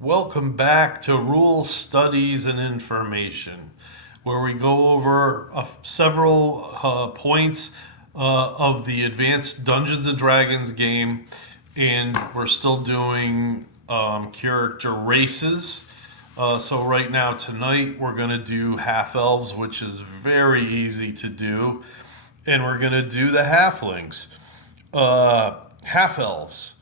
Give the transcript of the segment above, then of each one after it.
Welcome back to Rules, Studies, and Information, where we go over several points of the Advanced Dungeons and Dragons game, and we're still doing character races. So right now, tonight, we're going to do half elves, which is very easy to do, and we're going to do the halflings. Half elves.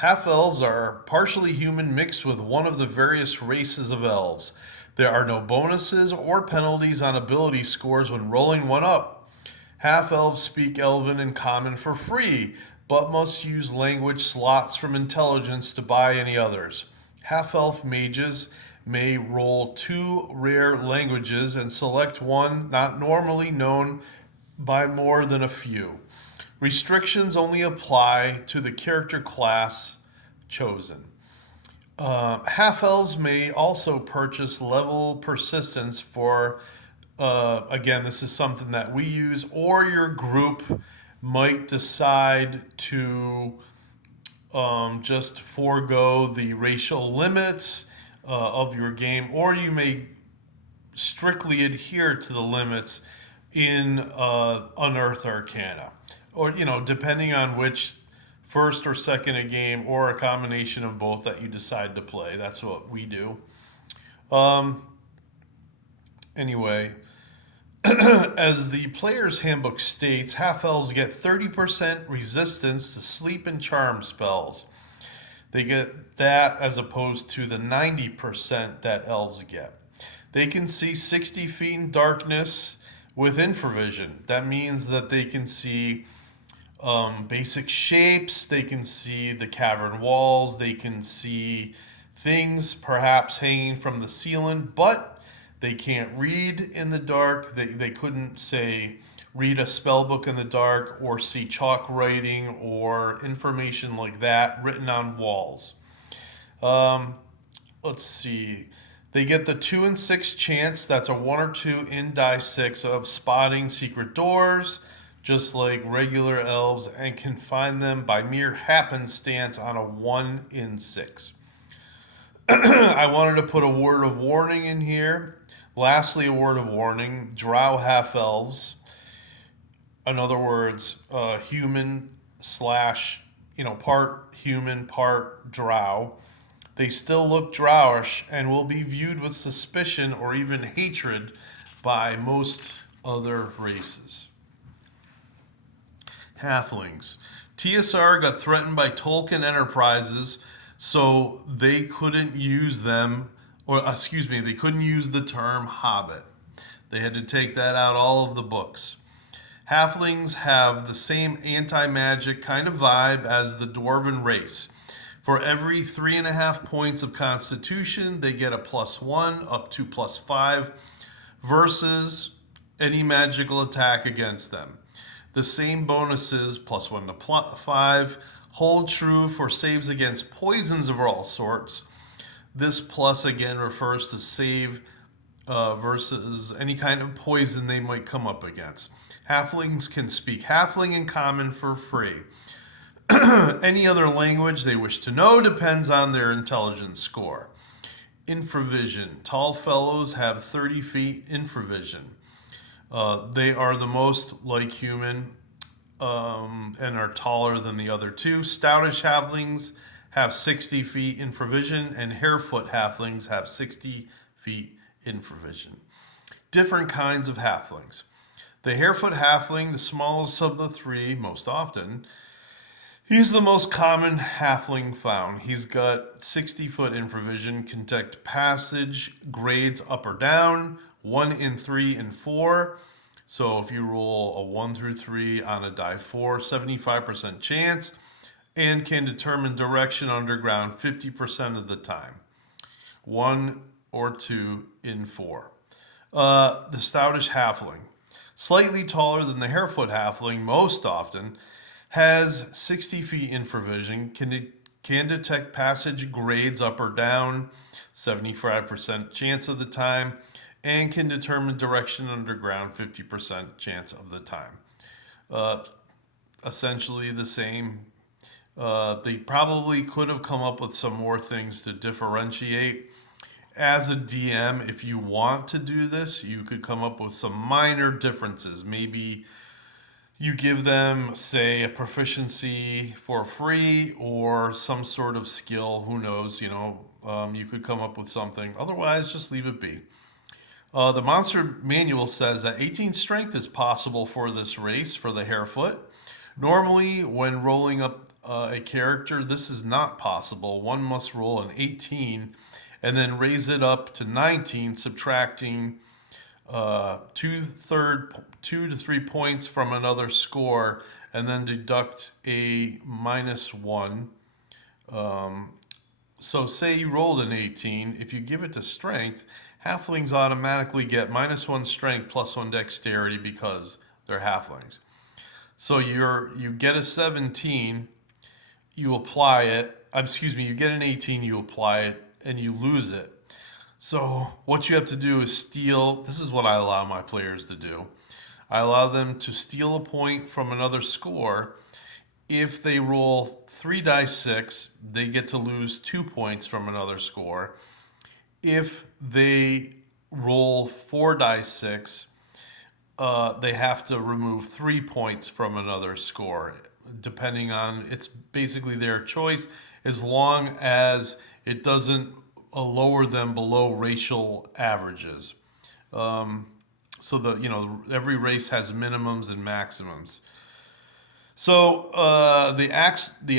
Half elves are partially human mixed with one of the various races of elves. There are no bonuses or penalties on ability scores when rolling one up. Half elves speak Elven and Common for free, but must use language slots from intelligence to buy any others. Half elf mages may roll two rare languages and select one not normally known by more than a few. Restrictions only apply to the character class chosen. Half elves may also purchase level persistence for, again, this is something that we use, or your group might decide to just forego the racial limits of your game, or you may strictly adhere to the limits in Unearthed Arcana, or depending on which first or second a game, or a combination of both that you decide to play. That's what we do. Um, anyway, as the player's handbook states, half elves get 30% resistance to sleep and charm spells. They get that as opposed to the 90% that elves get. They can see 60 feet in darkness with infravision. That means that they can see basic shapes, they can see the cavern walls, they can see things perhaps hanging from the ceiling, but they can't read in the dark. They couldn't, say, read a spell book in the dark or see chalk writing or information like that written on walls. Um, let's see. They get the 2 and 6 chance, that's a 1 or 2 in die 6, of spotting secret doors, just like regular elves, and can find them by mere happenstance on a 1 in 6. I wanted to put a word of warning in here. Lastly, a word of warning: drow half elves, in other words, human slash, part human, part drow. They still look drowish and will be viewed with suspicion or even hatred by most other races. Halflings. TSR got threatened by Tolkien Enterprises, so they couldn't use them, or excuse me, they couldn't use the term hobbit. They had to take that out all of the books. Halflings have the same anti magic kind of vibe as the dwarven race. For every 3.5 points of constitution, they get a +1 up to +5 versus any magical attack against them. The same bonuses, +1 to 5, hold true for saves against poisons of all sorts. This plus again refers to save versus any kind of poison they might come up against. Halflings can speak Halfling and Common for free. Any other language they wish to know depends on their intelligence score. Infravision. Tall fellows have 30 feet infravision. They are the most like human and are taller than the other two. Stoutish halflings have 60 feet infravision, and harefoot halflings have 60 feet infravision. Different kinds of halflings. The harefoot halfling, the smallest of the three, most often, he's the most common halfling found. He's got 60-foot infravision, can detect passage grades up or down, 1 in 3 and 4. So if you roll a 1 through 3 on a die 4, 75% chance, and can determine direction underground 50% of the time. 1 or 2 in 4. The stoutish halfling, slightly taller than the harefoot halfling most often, has 60 feet infravision, can detect passage grades up or down 75% chance of the time, and can determine direction underground 50% chance of the time. Uh, Essentially the same They probably could have come up with some more things to differentiate. As a DM, if you want to do this, you could come up with some minor differences. Maybe you give them, say, a proficiency for free or some sort of skill. Who knows? You could come up with something. Otherwise, just leave it be. The monster manual says that 18 strength is possible for this race for the Harefoot. Normally, when rolling up a character, this is not possible. One must roll an 18 and then raise it up to 19, subtracting two to 3 points from another score, and then deduct a -1. So, say you rolled an 18. If you give it to strength, halflings automatically get -1 strength +1 dexterity because they're halflings. So you get a 17, you apply it. Excuse me, you get an 18, you apply it, and you lose it. So what you have to do is steal. This is what I allow my players to do. I allow them to steal a point from another score. If they roll 3 dice 6, they get to lose 2 points from another score. If they roll 4 dice 6, they have to remove 3 points from another score, depending on, it's basically their choice, as long as it doesn't lower them below racial averages. So every race has minimums and maximums. So the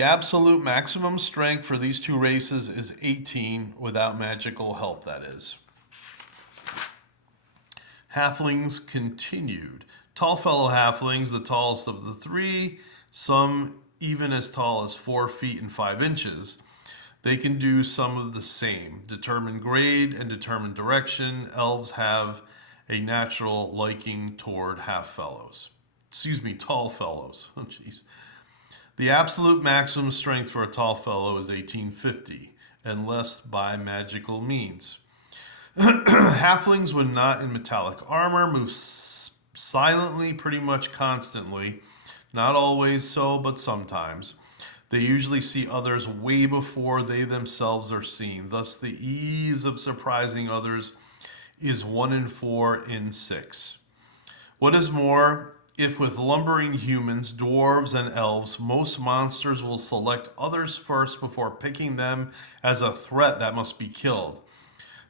absolute maximum strength for these two races is 18 without magical help, that is. Halflings continued. Tall fellow halflings, the tallest of the three, some even as tall as 4 feet and 5 inches. They can do some of the same. Determine grade and determine direction. Elves have a natural liking toward tall fellows. Oh, jeez. The absolute maximum strength for a tall fellow is 1850, unless by magical means. Halflings, when not in metallic armor, move silently pretty much constantly. Not always so, but sometimes. They usually see others way before they themselves are seen. Thus, the ease of surprising others is 1 in 4 in 6. What is more, if with lumbering humans, dwarves, and elves, most monsters will select others first before picking them as a threat that must be killed.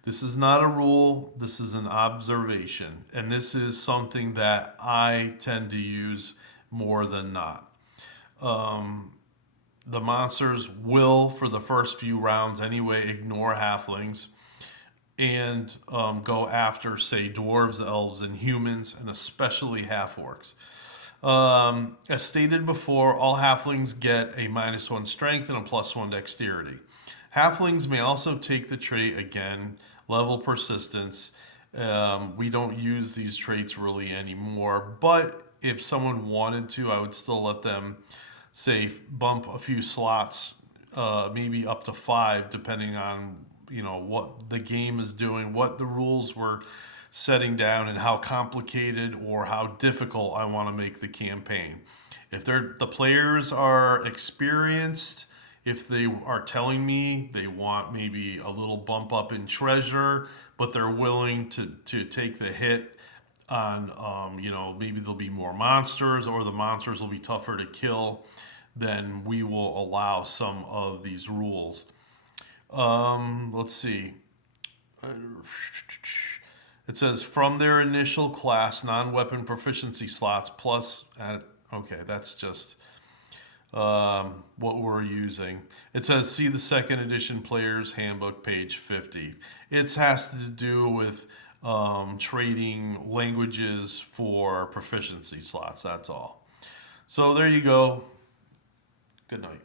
This is not a rule, this is an observation, and this is something that I tend to use more than not. The monsters will, for the first few rounds anyway, ignore halflings and go after, say, dwarves, elves, and humans, and especially half-orcs. As stated before, all halflings get a -1 strength and a +1 dexterity. Halflings may also take the trait again, level persistence. We don't use these traits really anymore, but if someone wanted to, I would still let them, say, bump a few slots, maybe up to 5, depending on what the game is doing, what the rules were setting down, and how complicated or how difficult I want to make the campaign. If the players are experienced, if they are telling me they want maybe a little bump up in treasure, but they're willing to take the hit on, maybe there'll be more monsters or the monsters will be tougher to kill, then we will allow some of these rules. Let's see. It says from their initial class, non-weapon proficiency slots plus. Okay, that's just what we're using. It says see the second edition player's handbook, page 50. It has to do with trading languages for proficiency slots. That's all. So there you go. Good night.